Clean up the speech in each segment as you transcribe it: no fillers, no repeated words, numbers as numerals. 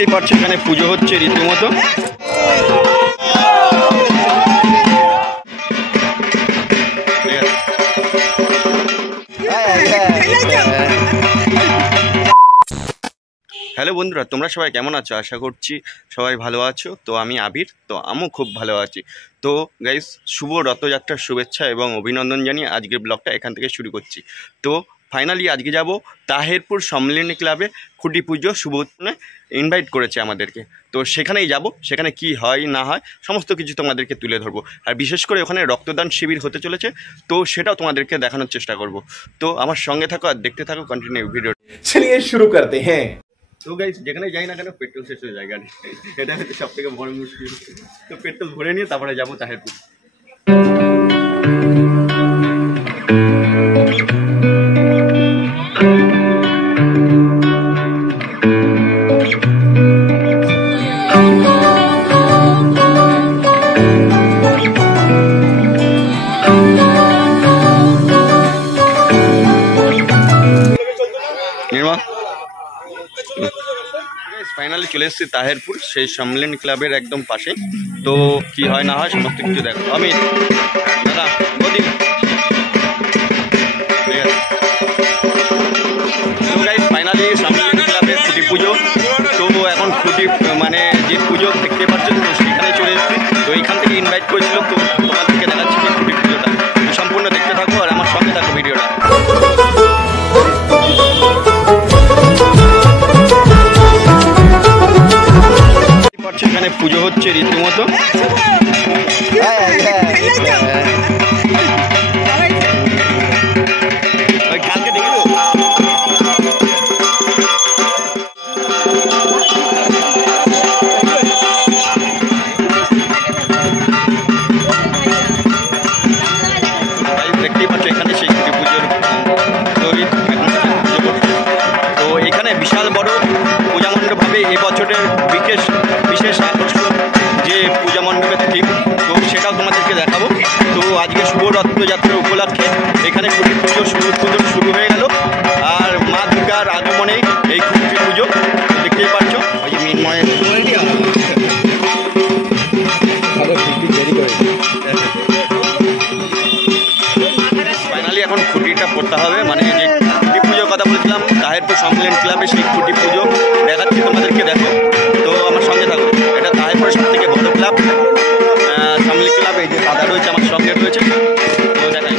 দেখতেই পাচ্ছ এখানে পুজো হচ্ছে রীতিমতো। হ্যালো বন্ধুরা, তোমরা সবাই কেমন আছো? আশা করছি সবাই ভালো আছো। তো আমি আবির, তো আমিও খুব ভালো আছি। তো গাইস, শুভ রথযাত্রার শুভেচ্ছা এবং অভিনন্দন জানিয়ে আজকের ব্লগটা এখান থেকে শুরু করছি। তো ফাইনালি আজকে যাব তাহেরপুর সম্মিলনী ক্লাবে খুঁটি পুজো শুভ ইনভাইট করেছে আমাদেরকে। তো সেখানেই যাব, সেখানে কি হয় না হয় সমস্ত কিছু তোমাদেরকে তুলে ধরবো। আর বিশেষ করে ওখানে রক্তদান শিবির হতে চলেছে, তো সেটাও তোমাদেরকে দেখানোর চেষ্টা করব। তো আমার সঙ্গে থাকো আর দেখতে থাকো কন্টিনিউ ভিডিও। চলিয়ে শুরু করতে হ্যাঁ। তো গাইস, যেখানে যাই না কেন পেট্রোল শেষ হয়ে যায় গাড়ি, এটা হচ্ছে সব থেকে বড় মুশকিল। তো পেট্রোল ভরে নিয়ে তারপরে যাবো তাহেরপুর। ফাইনালি চলে এসেছি তাহেরপুর সেই সম্মিলনী ক্লাবের একদম পাশে। তো কি হয় না হয় সমস্ত কিছু দেখো। আমি দাদা বদি ফাইনালি সম্মিলনী ক্লাবের খুঁটি পুজো। তো এখন খুঁটি মানে যে পুজো দেখতে পাচ্ছেন, তো সেখানে চলে এসেছি। তো এইখান থেকে ইনভাইট করেছিল, তো তোমাদেরকে দেখাচ্ছি যে খুঁটি পুজোটা সম্পূর্ণ দেখতে থাকো আর আমার সঙ্গে থাকো ভিডিওটা। এখানে পুজো হচ্ছে রীতিমতো। দেখতেই পাচ্ছ এখানে সেই খুঁটি পুজোর তৈরি পুজো করছে। তো এখানে বিশাল বড় পূজা মণ্ডপ হবে এবছরের বিশেষ আকর্ষণ যে পূজা মণ্ডপের থিম, তো সেটাও তোমাদেরকে দেখাবো। তো আজকে শুভ রথযাত্রা উপলক্ষে এখানে খুঁটি পুজো শুরু হয়ে গেল। আর মা দুর্গার আগমনে এই খুঁটি পুজো দেখতেই পাচ্ছ। ওই যে মিনময়ের ফাইনালি এখন খুঁটিটা পড়তে হবে, মানে যে খুঁটি পুজোর কথা বলেছিলাম তাহেরপুর সম্মিলনী ক্লাবে, সেই খুঁটি পুজো দেখাচ্ছি তোমাদেরকে, দেখো। তো আমার সঙ্গে থাকো। এটা তাহেরপুরের সব থেকে বড় ক্লাব সম্মিলনী ক্লাব। এই যে দাদা রয়েছে আমার সঙ্গে রয়েছে, তো দেখাই।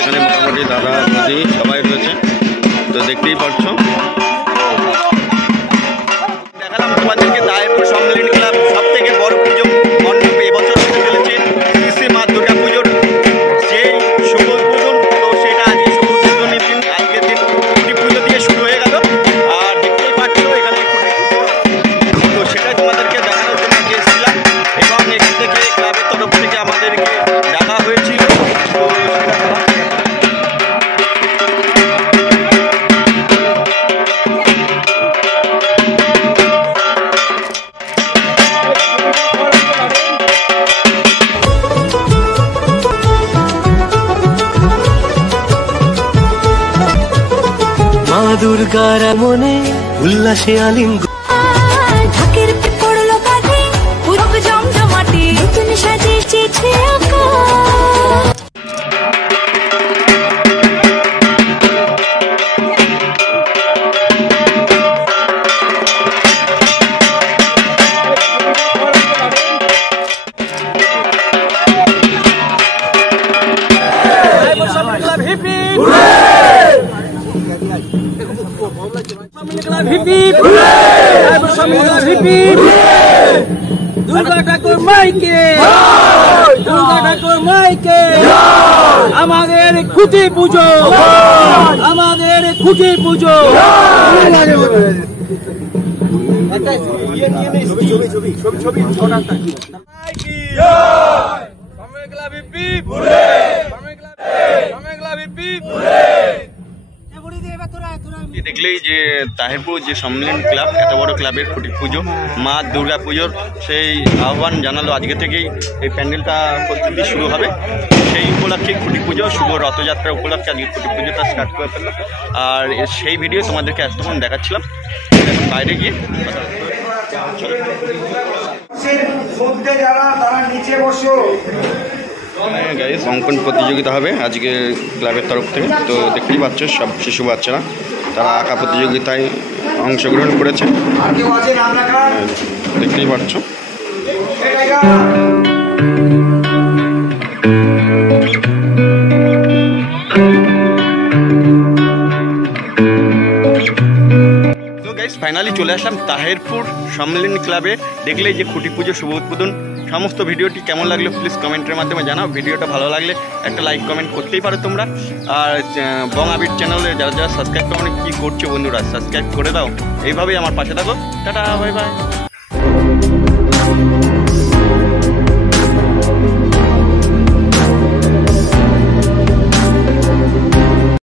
এখানে মোটামুটি দাদা দিদি সবাই রয়েছে, তো দেখতেই পাচ্ছ। দেখালাম তোমাদেরকে তাহেরপুর সম্মিলনী ক্লাব সব থেকে বড় পুজো মণ্ডপে এবছর হতে চলেছে শ্রী মা দুর্গা পুজোর যেই শুভ উদ্বোধন। তো সেটা আজকে শুভ উদ্বোধনের দিন, আজকের দিন খুঁটি পুজো দিয়ে শুরু হয়ে গেল। আর দেখতেই পাচ্ছ এখানে খুঁটি পুজো, তো সেটা তোমাদেরকে দেখানোর জন্য গিয়েছিলাম এবং এখান থেকে ক্লাবের তরফ থেকে আমাদেরকে ডাকা হয়েছিল। তো মা দুর্গার মনে উল্লাসে আলিঙ্গ ঢাকের পড়লো কাঁধে পুরো জমজমাটি নতুন সাজিয়েছে আকাশ। দুর্গা ঠাকুর মাইকে, দুর্গা ঠাকুর মাইকে, আমাদের খুঁটি পুজো, আমাদের খুঁটি পুজো। দেখলেই যে তাহিরপুর যে সম্মেলন ক্লাব, এত বড় ক্লাবের খুঁটি পুজো, মা দুর্গা পুজোর সেই আহ্বান জানালো। আজকে থেকেই এই প্যান্ডেলটা প্রস্তুতি শুরু হবে। সেই উপলক্ষে খুঁটি পুজো, শুভ রথযাত্রা উপলক্ষে আজকে খুঁটি পুজোটা স্টার্ট করে ফেললো। আর সেই ভিডিও তোমাদেরকে এতক্ষণ দেখাচ্ছিলাম। এখন বাইরে গিয়ে মধ্যে যারা তারা নিচে বসো। গাইস অঙ্কন প্রতিযোগিতা হবে আজকে ক্লাবের তরফ থেকে। তো দেখতেই পাচ্ছ সব শিশু বাচ্চারা তারা আঁকা প্রতিযোগিতায় অংশগ্রহণ করেছে, আর কেউ আছে নাম লেখা? দেখতেই পাচ্ছ। তো গাইস ফাইনালি চলে আসলাম তাহিরপুর সম্মেলন ক্লাবে। দেখলে যে খুঁটি পুজো শুভ উদ্বোধন। সমস্ত ভিডিওটি কেমন লাগলো প্লিজ কমেন্টের মাধ্যমে জানাও। ভিডিওটা ভালো লাগলে একটা লাইক কমেন্ট করতেই পারো তোমরা। আর বং আবির চ্যানেলে যারা যারা সাবস্ক্রাইব করো, কী করছো বন্ধুরা, সাবস্ক্রাইব করে দাও। এইভাবেই আমার পাশে থাকো। Tata, bye bye.